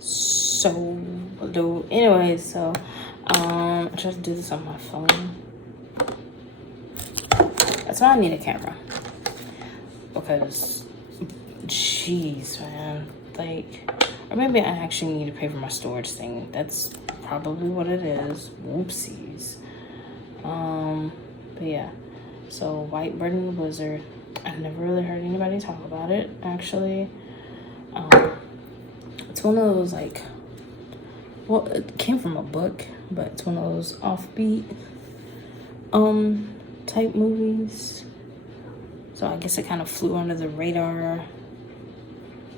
So, anyways, so I tried to do this on my phone. That's why I need a camera. Because, jeez, man. Like, or maybe I actually need to pay for my storage thing. That's probably what it is. Whoopsies. But yeah. So, White Bird and the Blizzard. I've never really heard anybody talk about it, actually. It's one of those, like, well, it came from a book, but it's one of those offbeat type movies. So I guess it kind of flew under the radar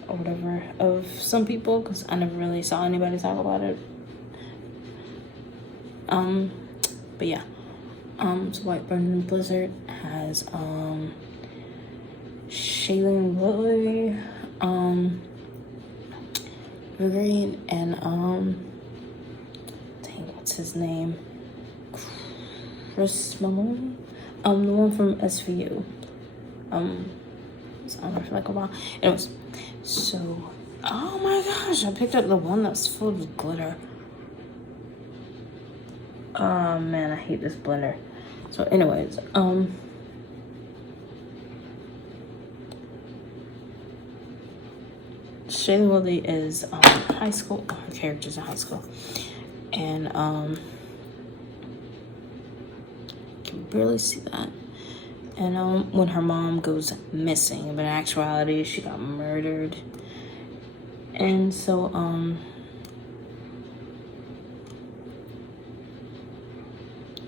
or whatever of some people, because I never really saw anybody talk about it. But yeah. So White Bird and Blizzard has Shailene Woodley, Green, and what's his name? Chris Maloney? The one from SVU. It's on there for like a while. Anyways, so oh my gosh, I picked up the one that's filled with glitter. Oh man, I hate this blender. So anyways, Shailene Woodley is high school. Her character's in high school, and can barely see that. And when her mom goes missing, but in actuality she got murdered. And so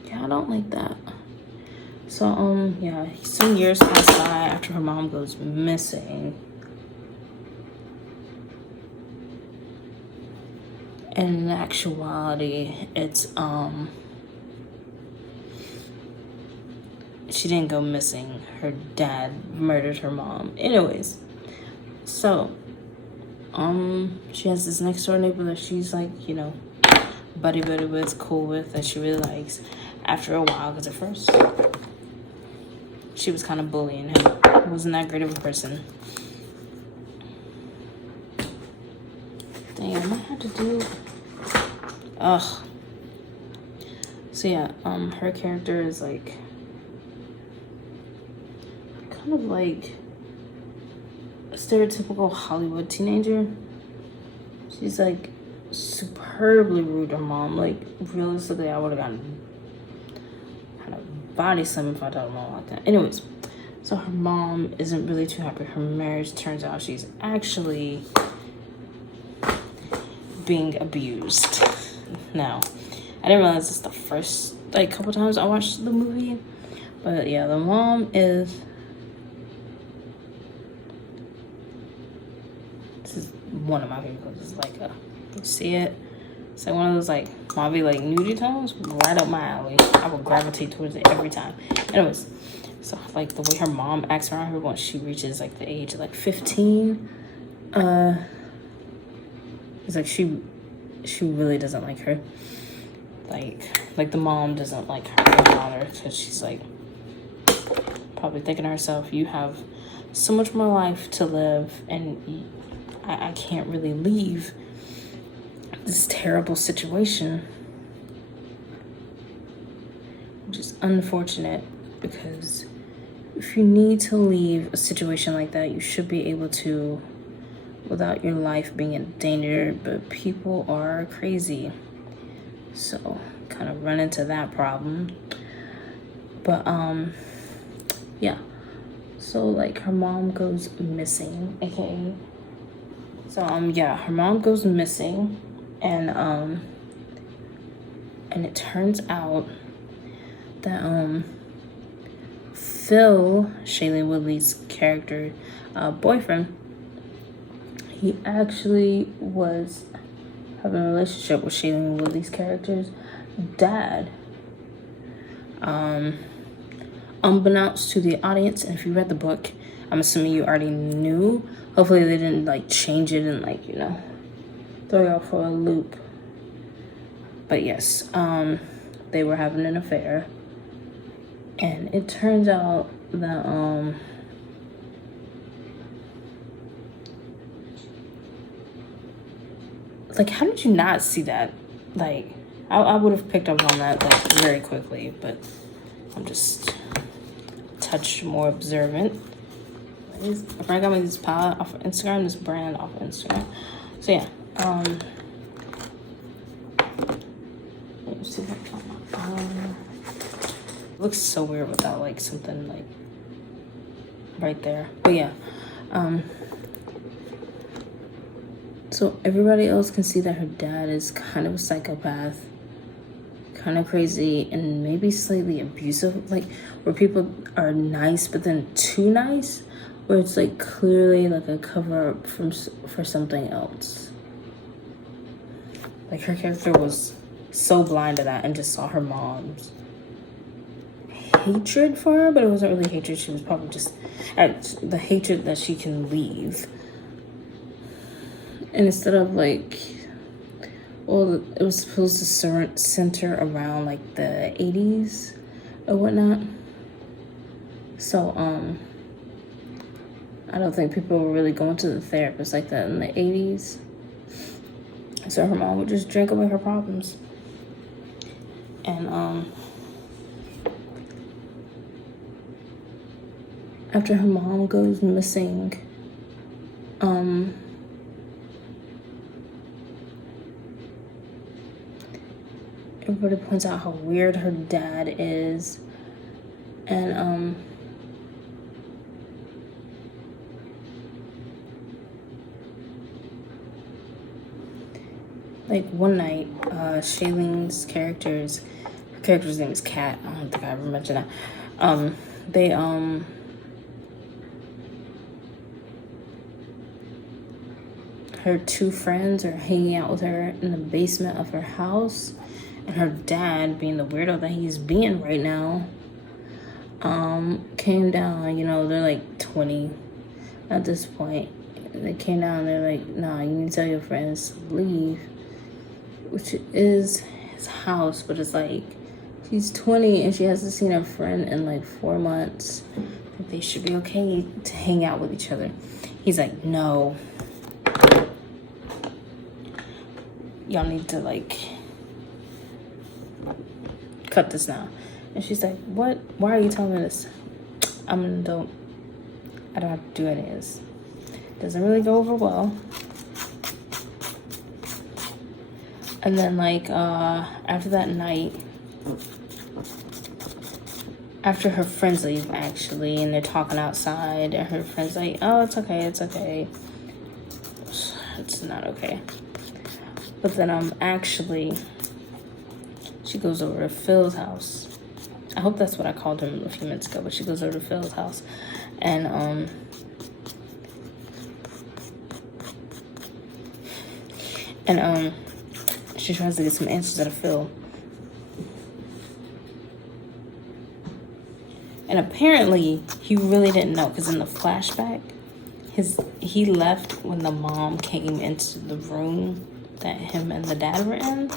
yeah, I don't like that. So yeah, some years pass by after her mom goes missing. And in actuality, it's she didn't go missing. Her dad murdered her mom. Anyways, so she has this next door neighbor that she's like, you know, buddy with, cool with, that she really likes. After a while, because at first she was kind of bullying him. Wasn't that great of a person. Dang, I might have to do. Ugh. So yeah, her character is like kind of like a stereotypical Hollywood teenager. She's like superbly rude to her mom. Like realistically, I would have gotten kind of body slam if I told her mom like that. Anyways, so her mom isn't really too happy. Her marriage turns out she's actually being abused. Now, I didn't realize this the first like couple times I watched the movie, but yeah, the mom is. This is one of my favorite. It's like you see it. It's like one of those like mauve like nudie tones, right up my alley. I would gravitate towards it every time. Anyways, so like the way her mom acts around her once she reaches like the age of like 15, it's like she really doesn't like her. Like the mom doesn't like her daughter, because she's like probably thinking to herself, you have so much more life to live, and I can't really leave this terrible situation, which is unfortunate, because if you need to leave a situation like that, you should be able to without your life being in danger. But people are crazy, so kind of run into that problem. But yeah, so like her mom goes missing, aka so yeah, her mom goes missing, and it turns out that Phil, Shailene Woodley's character boyfriend, he actually was having a relationship with Shailene Woodley's character's dad. Unbeknownst to the audience, and if you read the book, I'm assuming you already knew. Hopefully they didn't like change it and like, you know, throw you off for a loop. But yes, they were having an affair, and it turns out that like, how did you not see that? Like, I would have picked up on that like very quickly, but I'm just a touch more observant. I got me this palette off of Instagram, this brand off of Instagram. So yeah, let me see looks so weird without like something like right there. But yeah, so everybody else can see that her dad is kind of a psychopath, kind of crazy, and maybe slightly abusive, like where people are nice but then too nice, where it's like clearly like a cover up for something else. Like her character was so blind to that and just saw her mom's hatred for her, but it wasn't really hatred. She was probably just the hatred that she can leave. And instead of like, well, it was supposed to center around like the 80s or whatnot. So I don't think people were really going to the therapist like that in the 80s. So her mom would just drink away her problems. And after her mom goes missing, everybody points out how weird her dad is. And like one night, Shaylene's character's name is Kat. I don't think I ever mentioned that. They her two friends are hanging out with her in the basement of her house, and her dad, being the weirdo that he's being right now, came down. You know, they're like 20 at this point. They came down, they're like, nah, you need to tell your friends to leave, which is his house, but it's like, she's 20 and she hasn't seen her friend in like 4 months. I think they should be okay to hang out with each other. He's like, no, y'all need to like cut this now. And she's like, what? Why are you telling me this? I don't have to do any of this. Doesn't really go over well. And then like after that night, after her friends leave actually, and they're talking outside, and her friend's like, oh, it's okay, it's okay. It's not okay. But then actually she goes over to Phil's house. I hope that's what I called him a few minutes ago, but she goes over to Phil's house, and she tries to get some answers out of Phil. And apparently he really didn't know, because in the flashback, he left when the mom came into the room that him and the dad were in.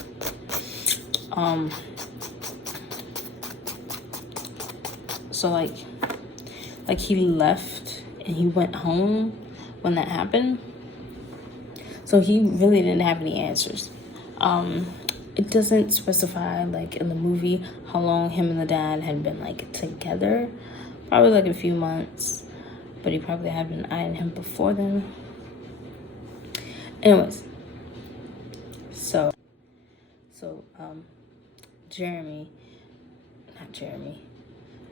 So like he left and he went home when that happened. So he really didn't have any answers. It doesn't specify like in the movie how long him and the dad had been like together. Probably like a few months, but he probably had been eyeing him before then. Anyways, so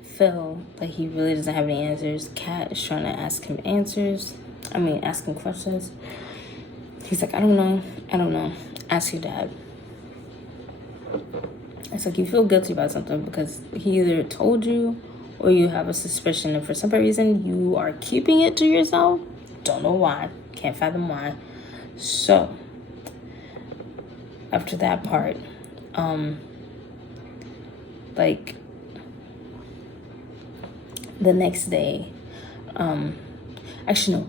Phil, like he really doesn't have any answers. Kat is trying to ask him questions. He's like, I don't know. Ask your dad. It's like you feel guilty about something because he either told you or you have a suspicion, and for some reason you are keeping it to yourself. Don't know why. Can't fathom why. So after that part, like the next day, actually no,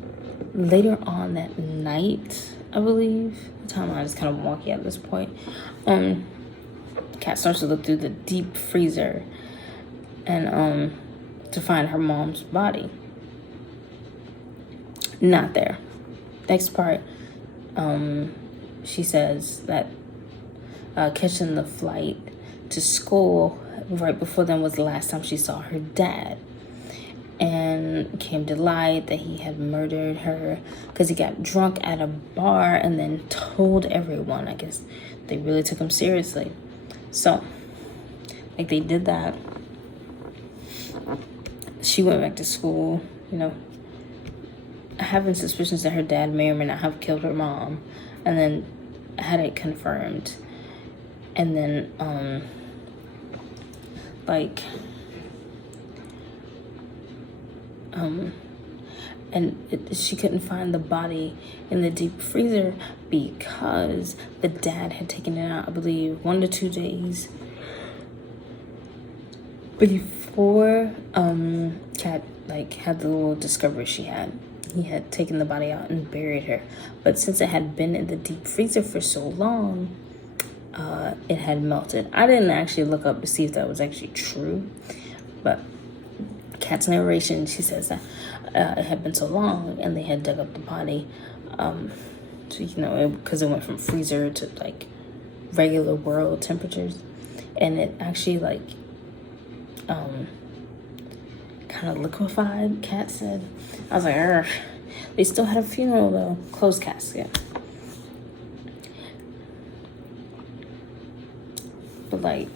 later on that night, I believe, the timeline is kind of wonky at this point. Kat starts to look through the deep freezer and to find her mom's body. Not there. Next part, she says that catching the flight to school right before then was the last time she saw her dad, and came to light that he had murdered her because he got drunk at a bar and then told everyone. I guess they really took him seriously. So, like, they did that. She went back to school, having suspicions that her dad may or may not have killed her mom, and then had it confirmed. And then, she couldn't find the body in the deep freezer because the dad had taken it out, I believe, 1 to 2 days before Kat had the little discovery she had. He had taken the body out and buried her, but since it had been in the deep freezer for so long, it had melted. I didn't actually look up to see if that was actually true, but Kat's narration, she says that it had been so long and they had dug up the body, because it went from freezer to regular world temperatures, and it actually kind of liquefied, Kat said. I was like, Urgh. They still had a funeral though, closed casket. But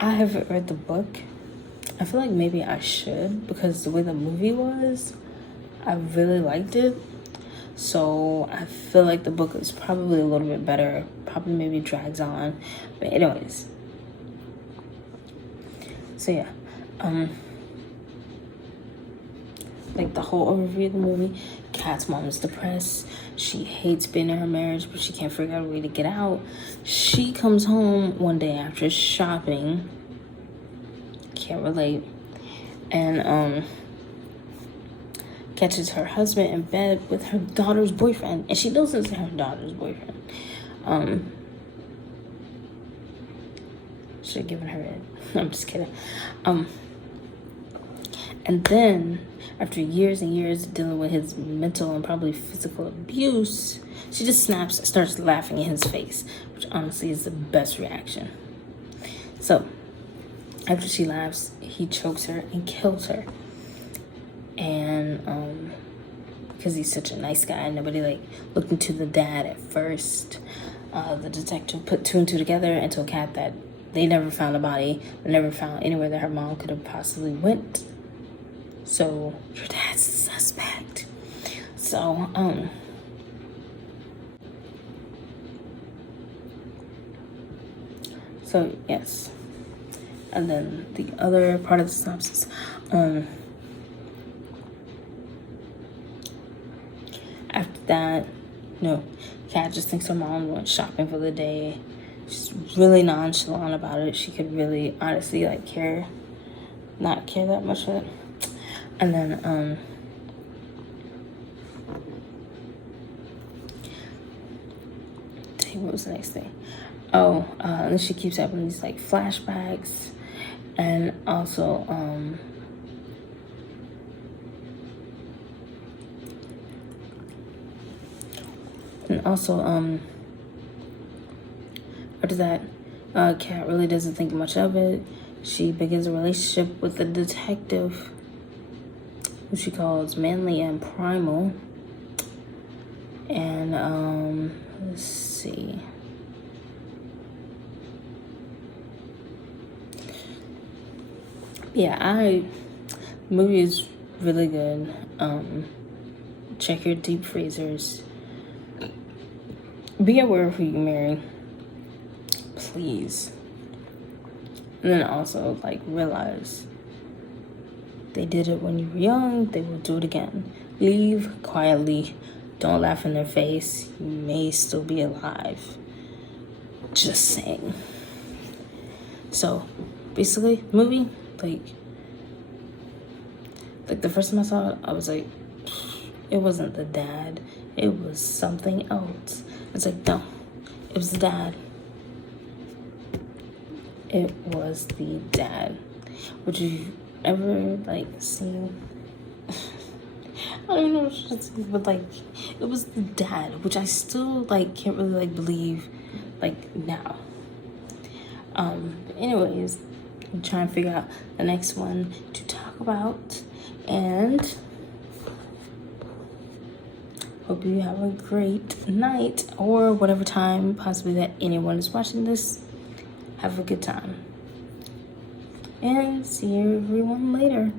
I haven't read the book. I feel like maybe I should, because the way the movie was, I really liked it. So I feel like the book is probably a little bit better. Probably maybe drags on. But anyways. So yeah. The whole overview of the movie, Kat's mom is depressed. She hates being in her marriage, but she can't figure out a way to get out. She comes home one day after shopping. Can't relate. And catches her husband in bed with her daughter's boyfriend, and she knows it's her daughter's boyfriend. Should have given her it. I'm just kidding. And then, after years and years of dealing with his mental and probably physical abuse, she just snaps and starts laughing in his face, which honestly is the best reaction. So, after she laughs, he chokes her and kills her. And because he's such a nice guy, nobody looked into the dad at first. The detective put 2 and 2 together and told Kat that they never found a body, they never found anywhere that her mom could have possibly went. So your dad's a suspect. So yes. And then the other part of the synopsis, after that, Kat just thinks her mom went shopping for the day. She's really nonchalant about it. She could really honestly not care that much of it. And then what was the next thing? And then she keeps having these flashbacks, and also after that, Kat really doesn't think much of it. She begins a relationship with a detective who she calls Manly and Primal. And let's see. Yeah, the movie is really good. Check your deep freezers. Be aware of who you marry, please. And then also realize they did it when you were young, they will do it again. Leave quietly. Don't laugh in their face. You may still be alive. Just saying. So basically, movie, the first time I saw it, I was like, it wasn't the dad, it was something else. It's no, it was the dad. It was the dad. Would you ever seen I don't know what to say, but like, it was the dad, which I still like can't really like believe, like now. But anyways, I'm trying to figure out the next one to talk about, and hope you have a great night or whatever time possibly that anyone is watching this. Have a good time, and see everyone later.